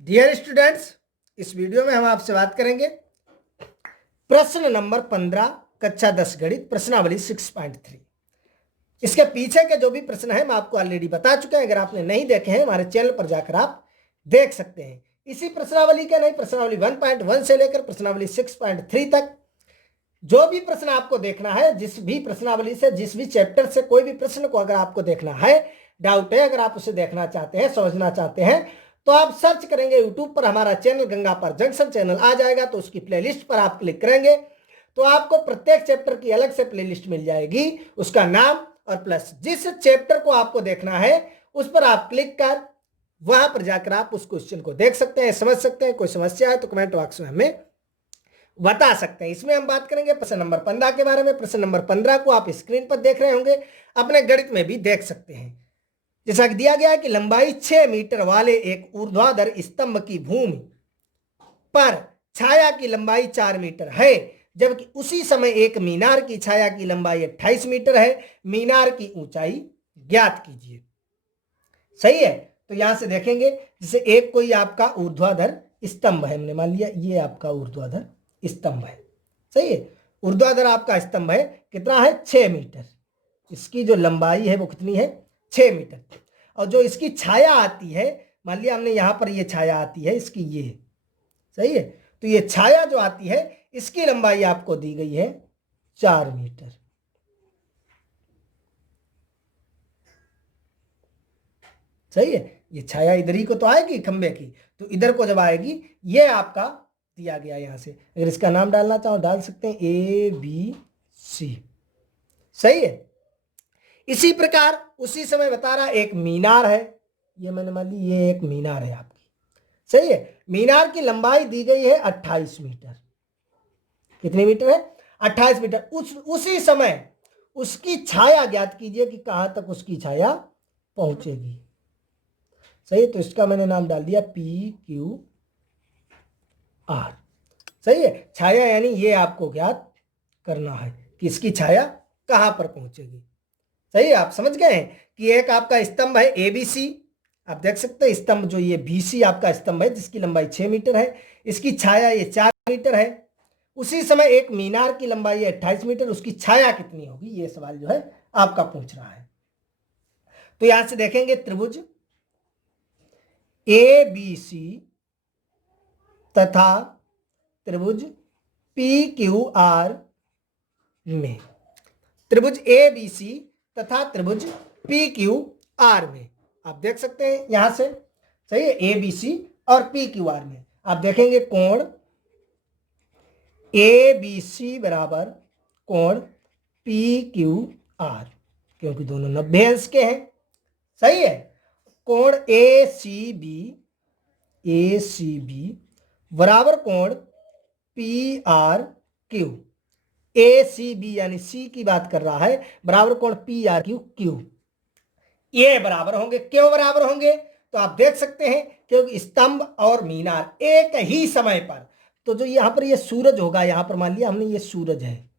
Dear students, इस video में हम आपसे बात करेंगे प्रश्न नंबर 15 कक्षा 10 गणित प्रश्नावली 6.3। इसके पीछे के जो भी प्रश्न है मैं आपको ऑलरेडी बता चुका है। अगर आपने नहीं देखे हैं हमारे चैनल पर जाकर आप देख सकते हैं। इसी प्रश्नावली के नहीं, प्रश्नावली 1.1 से लेकर प्रश्नावली 6.3 तक जो भी प्रश्न आपको देखना है, जिस भी प्रश्नावली से, जिस भी चैप्टर से कोई भी प्रश्न को अगर आपको देखना है, डाउट है, अगर आप उसे देखना चाहते हैं, समझना चाहते हैं, तो आप सर्च करेंगे यूट्यूब पर, हमारा चैनल गंगा पार जंक्शन चैनल आ जाएगा। तो उसकी प्लेलिस्ट पर आप क्लिक करेंगे तो आपको प्रत्येक चैप्टर की अलग से प्लेलिस्ट मिल जाएगी, उसका नाम और प्लस जिस चैप्टर को आपको देखना है उस पर आप क्लिक कर वहां पर जाकर आप उस क्वेश्चन को देख सकते हैं, समझ सकते हैं। कोई समस्या है तो कमेंट बॉक्स में हमें बता सकते हैं। इसमें हम बात करेंगे प्रश्न नंबर 15 के बारे में। प्रश्न नंबर 15 को आप स्क्रीन पर देख रहे होंगे, अपने गणित में भी देख सकते हैं। जैसा कि दिया गया है कि लंबाई 6 मीटर वाले एक ऊर्ध्वाधर स्तंभ की भूमि पर छाया की लंबाई 4 मीटर है, जबकि उसी समय एक मीनार की छाया की लंबाई 28 मीटर है। मीनार की ऊंचाई ज्ञात कीजिए। सही है। तो यहां से देखेंगे, जैसे एक कोई आपका ऊर्ध्वाधर स्तंभ है, हमने मान लिया ये आपका ऊर्ध्वाधर स्तंभ है। सही है। ऊर्ध्वाधर आपका स्तंभ है, कितना है? 6 मीटर। इसकी जो लंबाई है वो कितनी है? 6 मीटर। और जो इसकी छाया आती है, मान लिया हमने यहां पर ये छाया आती है इसकी, ये सही है। तो ये छाया जो आती है इसकी लंबाई आपको दी गई है 4 मीटर। सही है। ये छाया इधर ही को तो आएगी खंबे की, तो इधर को जब आएगी ये आपका दिया गया। यहां से अगर इसका नाम डालना चाहो डाल सकते हैं, ABC। सही है। इसी प्रकार उसी समय बता रहा एक मीनार है, ये मैंने मान ली ये एक मीनार है आपकी। सही है। मीनार की लंबाई दी गई है 28 मीटर। कितने मीटर है? 28 मीटर। उसी समय उसकी छाया ज्ञात कीजिए कि कहां तक उसकी छाया पहुंचेगी। सही है। तो इसका मैंने नाम डाल दिया PQR। सही है। छाया यानी ये आपको ज्ञात करना है कि इसकी छाया कहां पर पहुंचेगी। सही है। आप समझ गए हैं कि एक आपका स्तंभ है ABC, आप देख सकते हैं स्तंभ जो ये BC आपका स्तंभ है जिसकी लंबाई 6 मीटर है, इसकी छाया ये 4 मीटर है। उसी समय एक मीनार की लंबाई है 28 मीटर, उसकी छाया कितनी होगी, ये सवाल जो है आपका पूछ रहा है। तो यहां से देखेंगे त्रिभुज ABC तथा त्रिभुज PQR में, त्रिभुज ABC तथा त्रिभुज PQR में आप देख सकते हैं यहां से। सही है। ABC और PQR में आप देखेंगे कोण ABC बराबर कोण PQR, क्योंकि दोनों 90 अंश के हैं। सही है। कोण ACB बराबर कोण PRQ। ACB यानी C की बात कर रहा है, बराबर कोण PRQ। ये बराबर होंगे। क्यों बराबर होंगे? तो आप देख सकते हैं क्योंकि स्तंभ और मीनार एक ही समय पर, तो जो यहां पर ये सूरज होगा, यहां पर मान लिया हमने ये सूरज है।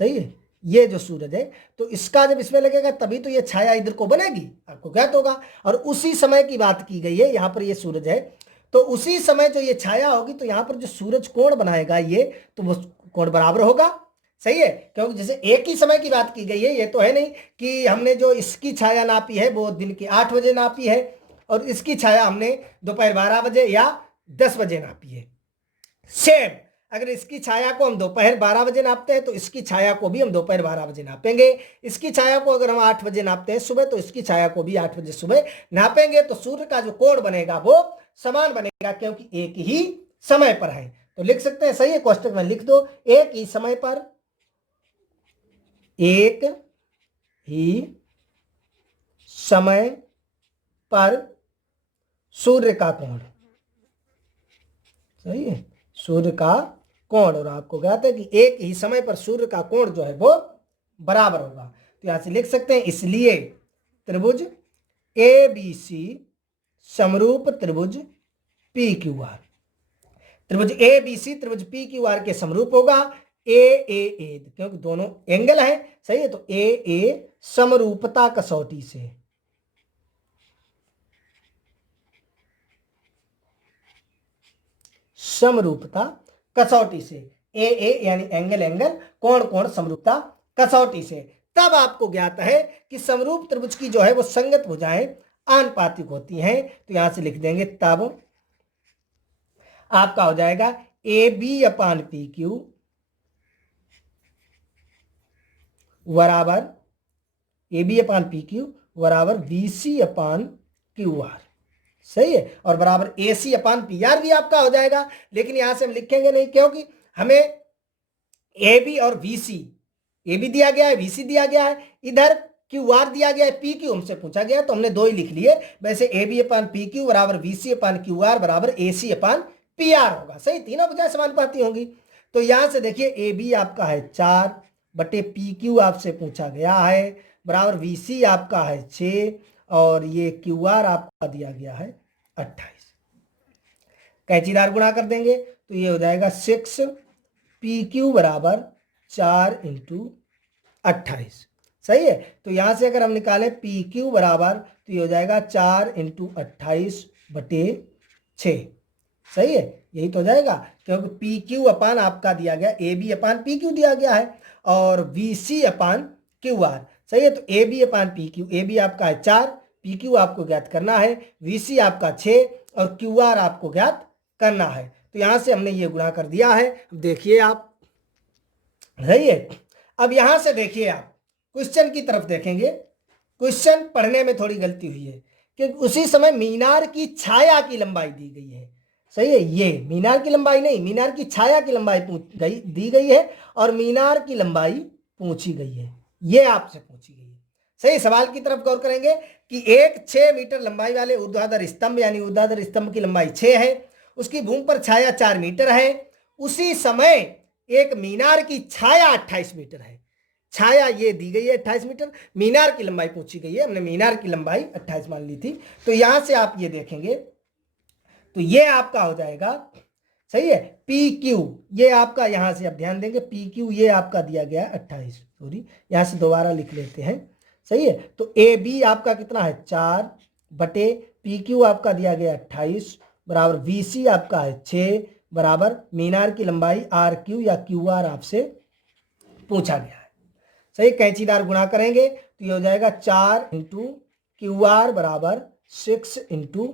सही है। ये जो सूरज है तो इसका जब इसमें लगेगा तभी तो ये छाया इधर को बनेगी, आपको ज्ञात होगा। और उसी समय की बात की गई है, यहां पर ये सूरज है तो उसी समय जो ये छाया होगी तो यहां पर जो सूरज कोण बनाएगा ये, तो वो कोण बराबर होगा। सही है। क्योंकि जैसे एक ही समय की बात की गई है, ये तो है नहीं कि हमने जो इसकी छाया नापी है वो दिन के 8 बजे नापी है और इसकी छाया हमने दोपहर 12 बजे या 10 बजे नापी है। सेम, अगर इसकी छाया को हम दोपहर 12 बजे नापते हैं तो इसकी छाया को भी हम दोपहर 12 बजे नापेंगे। इसकी छाया को अगर हम 8 बजे नापते हैं सुबह, तो इसकी छाया को भी 8 बजे सुबह नापेंगे। तो सूर्य का जो कोण बनेगा वो समान बनेगा क्योंकि एक ही समय पर है। तो लिख सकते हैं, सही है, कोष्टक में लिख दो, एक ही समय पर, एक ही समय पर सूर्य का कोण। सही है। सूर्य का कोण, और आपको ज्ञात है कि एक ही समय पर सूर्य का कोण जो है वो बराबर होगा। तो यहां से लिख सकते हैं, इसलिए त्रिभुज ABC समरूप त्रिभुज PQR। त्रिभुज ABC त्रिभुज PQR के समरूप होगा। AAA, क्योंकि दोनों एंगल है। सही है। तो AA समरूपता कसौटी से, समरूपता कसौटी से, ए यानी एंगल एंगल, कोण कोण समरूपता कसौटी से। तब आपको ज्ञात है कि समरूप त्रिभुज की जो है वो संगत भुजाएं आनुपातिक होती हैं। तो यहां से लिख देंगे तब आपका हो जाएगा A B upon P Q बराबर A B upon P Q बराबर B C upon Q R. सही है, और बराबर A C upon P R भी आपका हो जाएगा, लेकिन यहां से हम लिखेंगे नहीं क्योंकि हमें ए बी और वी सी, ए बी दिया गया है, वी सी दिया गया है, इधर क्यू आर दिया गया है, पी क्यू हमसे पूछा गया है, तो हमने दो ही लिख लिए। वैसे A B upon P Q बराबर V C upon Q R बराबर A C upon P R होगा। सही, तीनों भुजाएं समानुपाती होंगी। तो यहां से देखिए ए बी आपका है 4 बटे पी क्यू आपसे पूछा गया है बराबर वी सी आपका है 6 और ये क्यू आर आपका दिया गया है 28। कैचीदार गुणा कर देंगे तो ये हो जाएगा 6 पी क्यू बराबर 4 इंटू 28। सही है, तो यहां से अगर हम निकालें पी क्यू बराबर तो ये हो जाएगा 4 इंटू 28 बटे 6। सही है, यही तो हो जाएगा क्योंकि पी क्यू अपान आपका दिया गया A B upon P Q दिया गया है और B C upon Q R. सही है, तो A B upon P Q, A B आपका है 4, पी क्यू आपको ज्ञात करना है, वी सी आपका 6 और क्यू आर आपको ज्ञात करना है। तो यहां से हमने ये गुणा कर दिया है। देखिए आप, सही है। अब यहां से देखिए आप क्वेश्चन की तरफ देखेंगे। क्वेश्चन पढ़ने में थोड़ी गलती हुई है क्योंकि उसी समय मीनार की छाया की लंबाई दी गई है। सही है, ये मीनार की लंबाई नहीं, मीनार की छाया की लंबाई दी गई है और मीनार की लंबाई पूछी गई है, ये आपसे पूछी गई है। सही, सवाल की तरफ गौर करेंगे कि एक 6 मीटर लंबाई वाले ऊर्ध्वाधर स्तंभ यानी ऊर्ध्वाधर स्तंभ की लंबाई 6 है, उसकी भूमि पर छाया 4 मीटर है। उसी समय एक मीनार की छाया 28 मीटर है। छाया ये दी गई है 28 मीटर, मीनार की लंबाई पूछी गई है, हमने मीनार की लंबाई 28 मान ली थी। तो यहां से आप ये देखेंगे तो ये आपका हो जाएगा, सही है, पी क्यू, ये आपका यहां से आप ध्यान देंगे पी क्यू ये आपका दिया गया है 28, सॉरी यहां से दोबारा लिख लेते हैं। सही है, तो ए बी आपका कितना है 4 बटे पी क्यू आपका दिया गया 28 बराबर वी सी आपका है 6 बराबर मीनार की लंबाई आर क्यू या क्यू आर आपसे पूछा गया है। सही, कैंचीदार गुणा करेंगे तो ये हो जाएगा 4 इंटू क्यू आर बराबर 6 इंटू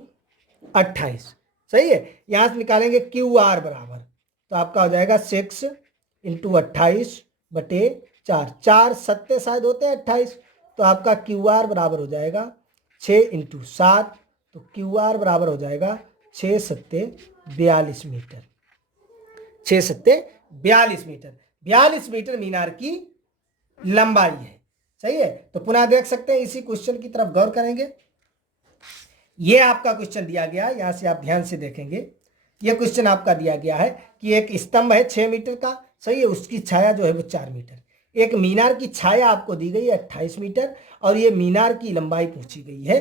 28। सही है, यहां से निकालेंगे क्यू आर बराबर तो आपका हो जाएगा 6 इंटू 28 बटे 4, 4 सत्ते शायद होते हैं 28, तो आपका क्यू आर बराबर हो जाएगा 6 इंटू 7, तो क्यू आर बराबर हो जाएगा 6 सत्ते 42 मीटर, 6 सत्ते 42 मीटर, 42 मीटर मीनार की लंबाई है। सही है, तो पुनः देख सकते हैं, इसी क्वेश्चन की तरफ गौर करेंगे। ये आपका क्वेश्चन दिया गया है, यहां से आप ध्यान से देखेंगे। ये क्वेश्चन आपका दिया गया है कि एक स्तंभ है 6 मीटर का, सही है, उसकी छाया जो है वो 4 मीटर, एक मीनार की छाया आपको दी गई है 28 मीटर और ये मीनार की लंबाई पूछी गई है।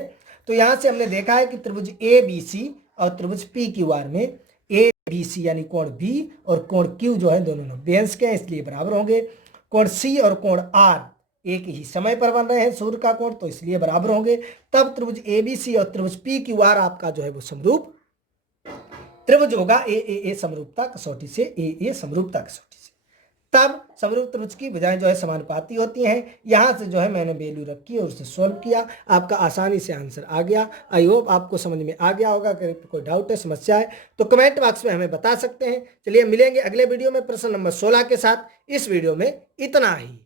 तो यहां से हमने देखा है कि त्रिभुज ए बी सी और त्रिभुज पी क्यू आर में ए बी सी यानी कोण बी और कोण क्यू जो है दोनों नब्बेंश के हैं, इसलिए बराबर होंगे। कोण सी और कोण आर एक ही समय पर बन रहे हैं सूर्य का कोण, तो इसलिए बराबर होंगे। तब त्रिभुज ए बी सी और त्रिभुज पी क्यू आर आपका जो है वो समरूप त्रिभुज होगा ए समरूपता कसौटी से, ए समरूपता कसौटी से। तब समरूप त्रिभुज की भुजाएं जो है समानुपाती होती हैं। यहां से जो है मैंने वैल्यू रखी और उसे सॉल्व किया, आपका आसानी से आंसर आ गया। आई होप आपको समझ में आ गया होगा। अगर कोई डाउट है, समस्या है तो कमेंट बॉक्स में हमें बता सकते हैं। चलिए मिलेंगे अगले वीडियो में प्रश्न नंबर 16 के साथ। इस वीडियो में इतना ही।